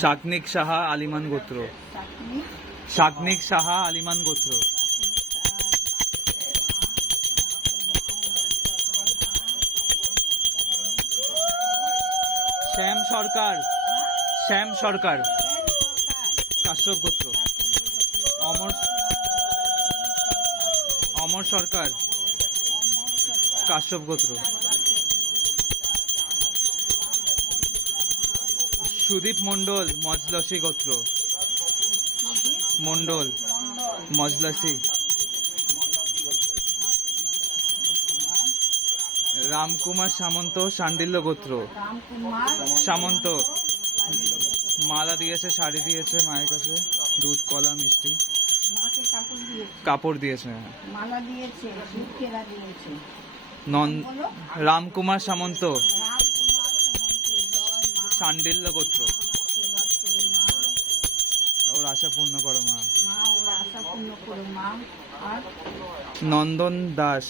শাকনিক সাহা আলিমান গোত্র। শাকনিক সাহা আলিমান গোত্র। শ্যাম সরকার। শ্যাম সরকার। কাশ্যপ গোত্র। অমর অমর সরকার। কাশ্যপ গোত্র। সুদীপ মন্ডল মজলসি গোত্র। মন্ডল মজলসি। রামকুমার সামন্ত শান্ডিল্য গোত্র। সামন্ত মালা দিয়েছে শাড়ি দিয়েছে মায়ের কাছে। দুধ কলা মিষ্টি। কাপড় দিয়েছে মালা দিয়েছে। নন রামকুমার সামন্ত। শান্ডিল্য গোত্র। ওর আশা পূর্ণ করো মা। নন্দন দাস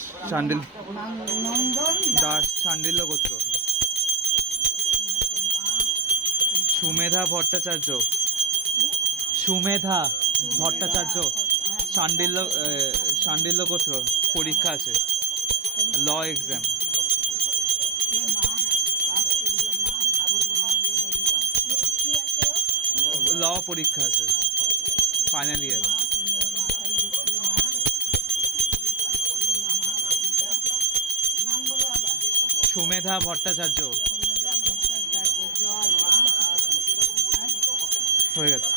নন্দন দাস। শান্ডিল্য গোত্র। সুমেধা ভট্টাচার্য। সুমেধা ভট্টাচার্য শান্ডিল্য শান্ডিল্য গোত্র। পরীক্ষা আছে। ল এক্সাম ও? পরীক্ষা আছে ফাইনাল ইয়ার সুমেধা ভট্টাচার্য হয়ে গেছে